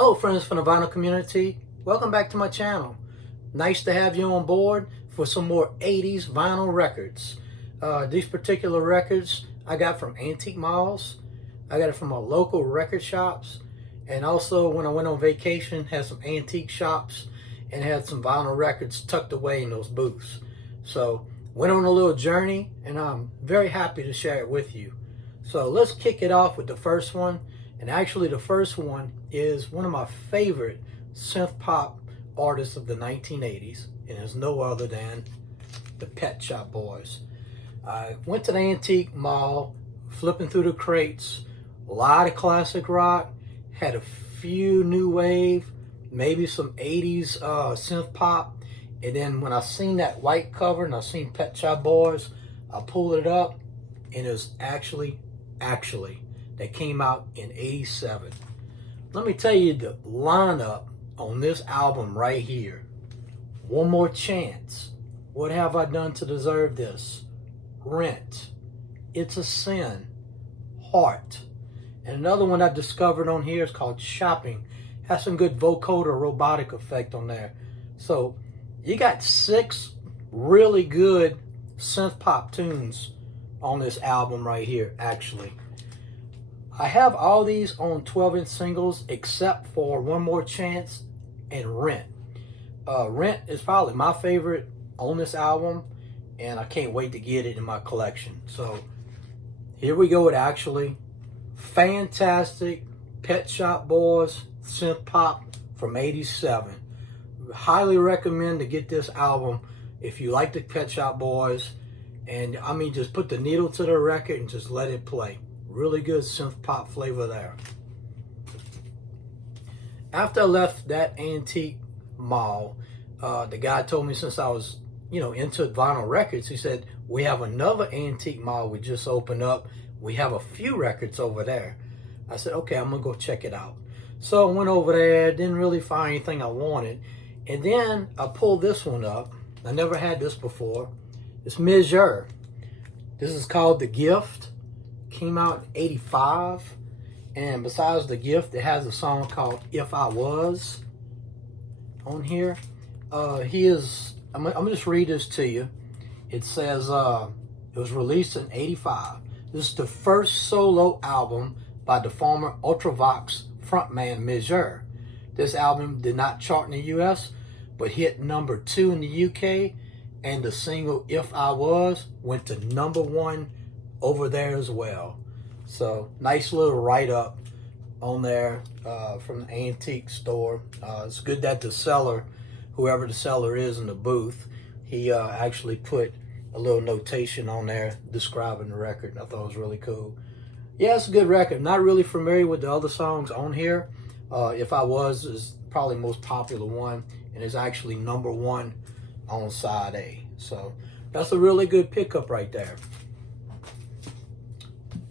Hello friends from the vinyl community, welcome back to my channel. Nice to have you on board for some more 80s vinyl records. These particular records I got from antique malls, I got it from my local record shops, and also when I went on vacation had some antique shops and had some vinyl records tucked away in those booths. So went on a little journey and I'm very happy to share it with you. So let's kick it off with the first one. And actually the first one is one of my favorite synth pop artists of the 1980s, and it's no other than the Pet Shop Boys. I went to the antique mall, flipping through the crates, a lot of classic rock, had a few new wave, maybe some 80s synth pop, and then when I seen that white cover and I seen Pet Shop Boys, I pulled it up and it was actually that came out in 87. Let me tell you the lineup on this album right here. One More Chance, What Have I Done to Deserve This, Rent, It's a Sin, Heart. And another one I discovered on here is called Shopping. Has some good vocoder robotic effect on there. So you got 6 really good synth pop tunes on this album right here, actually. I have all these on 12-inch singles except for One More Chance and Rent. Rent is probably my favorite on this album, and I can't wait to get it in my collection. So here we go with actually fantastic Pet Shop Boys synth pop from 87. Highly recommend to get this album if you like the Pet Shop Boys. And I mean, just put the needle to the record and just let it play. Really good synth pop flavor there. After I left that antique mall, the guy told me, since I was, into vinyl records, he said, we have another antique mall we just opened up. We have a few records over there. I said, okay, I'm gonna go check it out. So I went over there, didn't really find anything I wanted. And then I pulled this one up. I never had this before. It's Measure. This is called The Gift. Came out in 85, and besides The Gift, it has a song called If I Was on here. I'm gonna just read this to you. It says it was released in 85. This is the first solo album by the former Ultravox frontman Measure. This album did not chart in the US, but hit number 2 in the UK, and the single If I Was went to number 1 over there as well. So nice little write-up on there from the antique store. It's good that the seller, whoever the seller is in the booth, he actually put a little notation on there describing the record. I thought it was really cool. Yeah, it's a good record. Not really familiar with the other songs on here. If I Was is probably the most popular one, and it's actually number 1 on side A. So that's a really good pickup right there.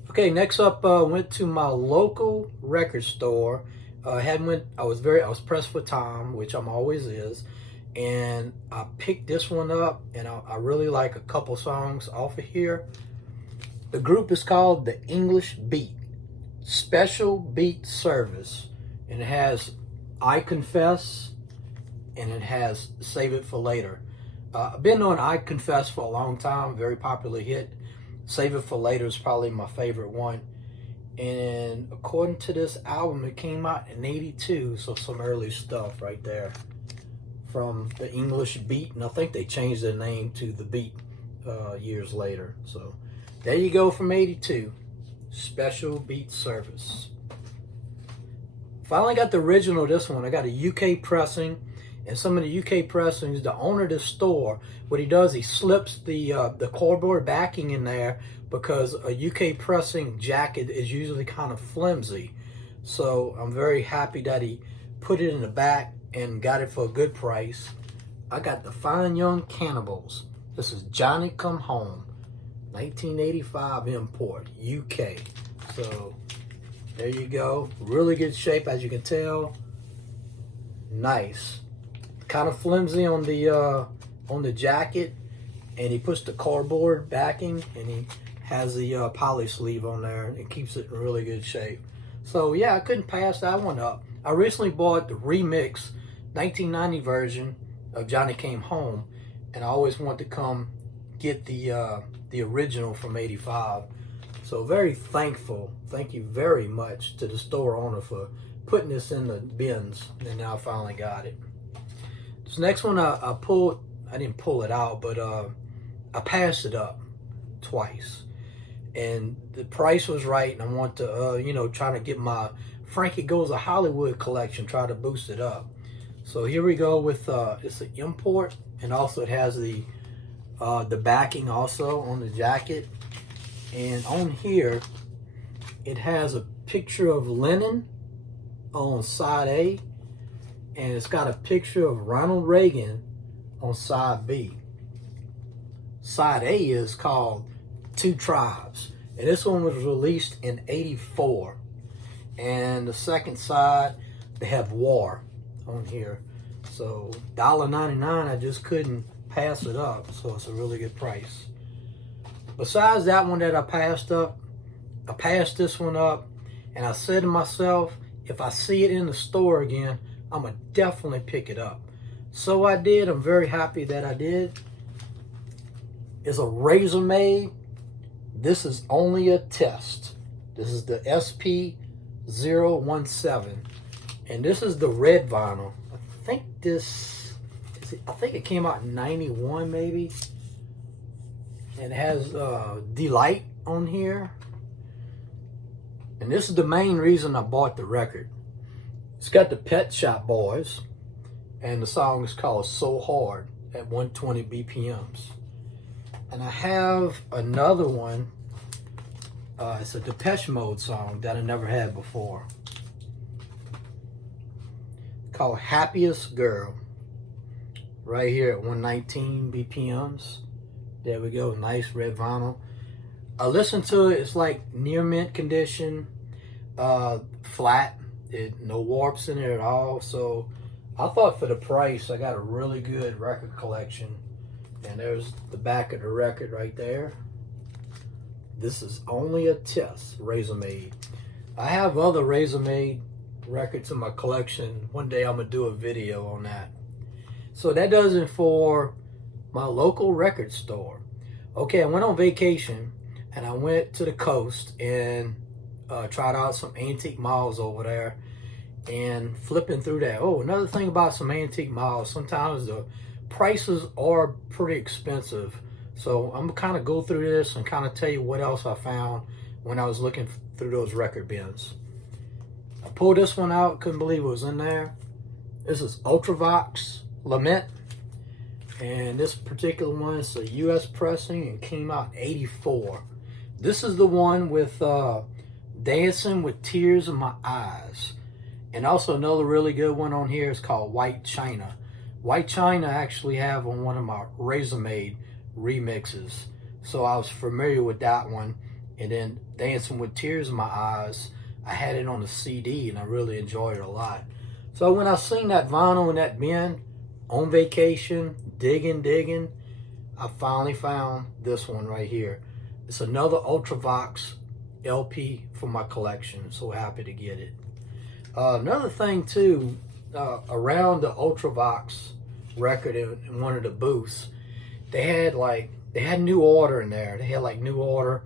Okay, next up, went to my local record store. I was pressed for time, which I'm always is, and I picked this one up, and I really like a couple songs off of here. The group is called The English Beat Special Beat Service, and it has I Confess, and it has Save It for Later. I've been on I Confess for a long time, very popular hit. Save It for Later is probably my favorite one. And according to this album, it came out in 82, so some early stuff right there from The English Beat. And I think they changed their name to The Beat years later. So there you go from 82. Special Beat Service. Finally got the original of this one. I got a UK pressing. And some of the UK pressings, the owner of the store, what he does, he slips the cardboard backing in there because a UK pressing jacket is usually kind of flimsy. So I'm very happy that he put it in the back and got it for a good price. I got the Fine Young Cannibals. This is Johnny Come Home, 1985 import, UK. So there you go. Really good shape, as you can tell. Nice. Kind of flimsy on the jacket, and he puts the cardboard backing, and he has the poly sleeve on there. It keeps it in really good shape. So yeah, I couldn't pass that one up. I recently bought the remix 1990 version of Johnny Came Home, and I always wanted to come get the original from '85. So very thankful. Thank you very much to the store owner for putting this in the bins, and now I finally got it. This next one I pulled. I didn't pull it out, but I passed it up twice, and the price was right, and I want to try to get my Frankie Goes to Hollywood collection, try to boost it up. So here we go with it's an import, and also it has the backing also on the jacket, and on here it has a picture of Lennon on side A, and it's got a picture of Ronald Reagan on side B. Side A is called Two Tribes, and this one was released in '84. And the second side, they have War on here. So $1.99, I just couldn't pass it up. So it's a really good price. Besides that one that I passed up, I passed this one up, and I said to myself, if I see it in the store again, I'm going to definitely pick it up. So I did. I'm very happy that I did. It's a Razor Made. This is only a test. This is the SP017, and this is the red vinyl. I think it came out in '91 maybe, and it has Delight on here, and this is the main reason I bought the record. It's got the Pet Shop Boys, and the song is called So Hard at 120 BPMs. And I have another one. It's a Depeche Mode song that I never had before, called Happiest Girl, right here at 119 BPMs. There we go, nice red vinyl. I listened to it, it's like near mint condition, flat, no warps in it at all. So I thought for the price, I got a really good record collection. And there's the back of the record right there. This is only a test, Razor Made. I have other Razor Made records in my collection. One day I'm gonna do a video on that. So that does it for my local record store. Okay, I went on vacation, and I went to the coast and tried out some antique malls over there, and flipping through that. Oh, another thing about some antique malls, sometimes the prices are pretty expensive. So I'm gonna kind of go through this and kind of tell you what else I found when I was looking through those record bins. I pulled this one out, couldn't believe it was in there. This is Ultravox Lament, and this particular one is a US pressing and came out in '84. This is the one with Dancing with Tears in My Eyes. And also another really good one on here is called White China. White China I actually have on one of my Razor Made remixes, so I was familiar with that one. And then Dancing with Tears in My Eyes, I had it on the CD, and I really enjoyed it a lot. So when I seen that vinyl in that bin on vacation, digging, I finally found this one right here. It's another Ultravox LP for my collection. So happy to get it. Another thing too, around the Ultravox record in one of the booths, they had New Order in there. They had like New Order.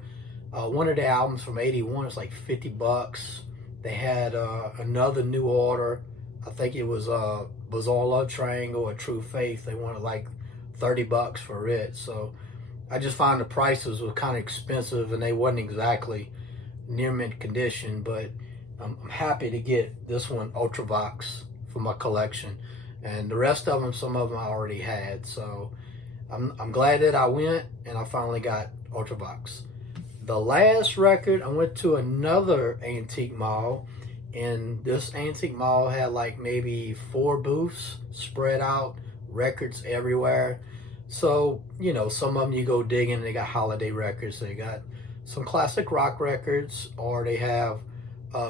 One of the albums from '81 was like $50. They had another New Order. I think it was Bizarre Love Triangle or True Faith. They wanted like $30 for it. So I just found the prices were kind of expensive, and they wasn't exactly near mint condition. But I'm happy to get this one, Ultravox, for my collection. And the rest of them, some of them I already had. So I'm glad that I went and I finally got Ultravox. The last record, I went to another antique mall, and this antique mall had like maybe 4 booths spread out, records everywhere. So, you know, some of them you go digging and they got holiday records. They got some classic rock records, or they have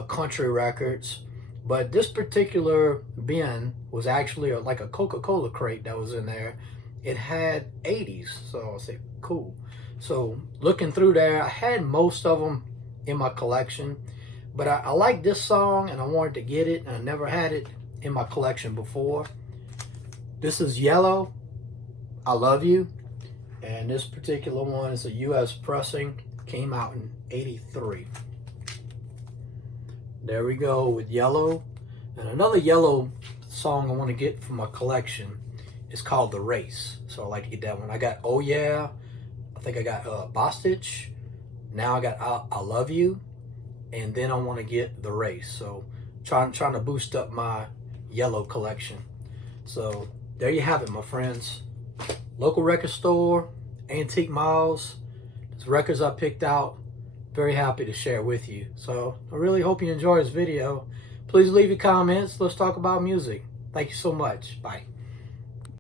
country records. But this particular bin was actually like a Coca-Cola crate that was in there. It had 80s, so I said, cool. So looking through there, I had most of them in my collection, But I like this song, and I wanted to get it, and I never had it in my collection before. This is Yellow, I Love You. And this particular one is a US pressing. Came out in '83. There we go with Yellow. And another Yellow song I want to get from my collection is called The Race. So I like to get that one. I got Oh Yeah. I think I got Bostitch. Now I got I Love You. And then I want to get The Race. So trying to boost up my Yellow collection. So there you have it, my friends. Local record store, Antique Miles. These records I picked out. Very happy to share with you. So I really hope you enjoy this video. Please leave your comments. Let's talk about music. Thank you so much. Bye.